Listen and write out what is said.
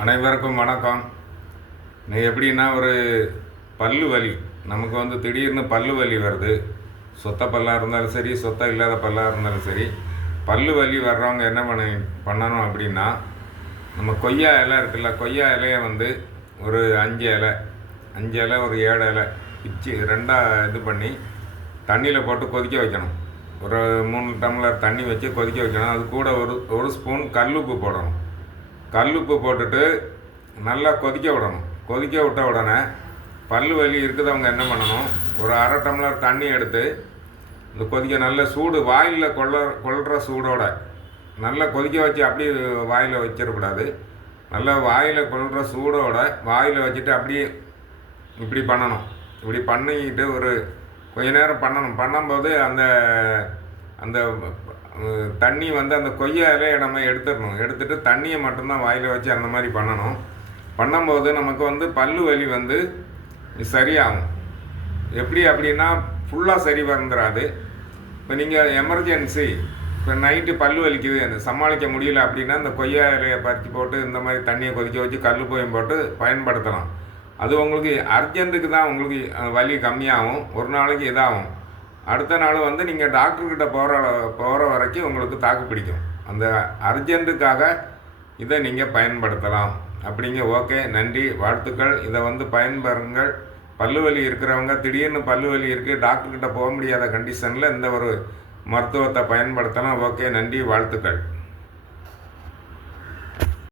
அனைவருக்கும் வணக்கம். எப்படின்னா ஒரு பல்லு வலி நமக்கு திடீர்னு பல்லு வலி வருது. சொத்த பல்லாக இருந்தாலும் சரி, சொத்த இல்லாத பல்லாக இருந்தாலும் சரி, பல்லு வலி வர்றவங்க என்ன பண்ணணும் அப்படின்னா, நம்ம கொய்யா இலை இருக்குல்ல, கொய்யா இலையை ஒரு 5 இலை ஒரு 7 இலை பிச்சு ரெண்டாக இது பண்ணி தண்ணியில் போட்டு கொதிக்க வைக்கணும். ஒரு 3 டம்ளர் தண்ணி வச்சு கொதிக்க வைக்கணும். அது கூட ஒரு ஸ்பூன் கல்லுப்பு போடணும். கல்லுப்பு போட்டுட்டு நல்லா கொதிக்க விடணும். கொதிக்க விட்ட உடனே பல்லு வலி இருக்குதவங்க என்ன பண்ணணும், ஒரு அரை டம்ளர் தண்ணி எடுத்து இந்த கொதிக்க நல்ல சூடு வாயில் கொள்கிற சூடோட நல்லா கொதிக்க வச்சு அப்படியே வாயில் வச்சிடக்கூடாது. நல்லா வாயில் கொள்கிற சூடோட வாயில் வச்சுட்டு அப்படியே இப்படி பண்ணணும். இப்படி பண்ணிக்கிட்டு ஒரு கொஞ்ச நேரம் பண்ணணும். பண்ணும்போது அந்த அந்த தண்ணி அந்த கொய்யா இலையை நம்ம எடுத்துட்டு தண்ணியை மட்டும்தான் வாயில் வச்சு அந்த மாதிரி பண்ணணும். பண்ணும்போது நமக்கு பல்லு வலி சரியாகும். எப்படி அப்படின்னா ஃபுல்லாக சரி வந்துடாது. இப்போ நீங்கள் எமர்ஜென்சி, இப்போ நைட்டு பல்லு வலிக்குது சமாளிக்க முடியல அப்படின்னா இந்த கொய்யா இலையை பறித்து போட்டு இந்த மாதிரி தண்ணியை கொதிக்க வச்சு கல்லுப்பையும் போட்டு பயன்படுத்தலாம். அது உங்களுக்கு அர்ஜென்ட்டுக்கு தான் உங்களுக்கு வலி கம்மியாகும். ஒரு நாளைக்கு இதாகும். அடுத்த நாள் நீங்கள் டாக்டர்கிட்ட போகிற வரைக்கும் உங்களுக்கு தாக்கு பிடிக்கும். அந்த அர்ஜென்ட்டுக்காக இதை நீங்கள் பயன்படுத்தலாம். அப்படிங்க. ஓகே, நன்றி, வாழ்த்துக்கள். இதை பயன்பெறுங்கள். பல்லு வலி இருக்கிறவங்க, திடீர்னு பல்லு வலி இருக்குது, டாக்டர்கிட்ட போக முடியாத கண்டிஷனில் இந்த ஒரு மருத்துவத்தை பயன்படுத்தலாம். ஓகே, நன்றி, வாழ்த்துக்கள்.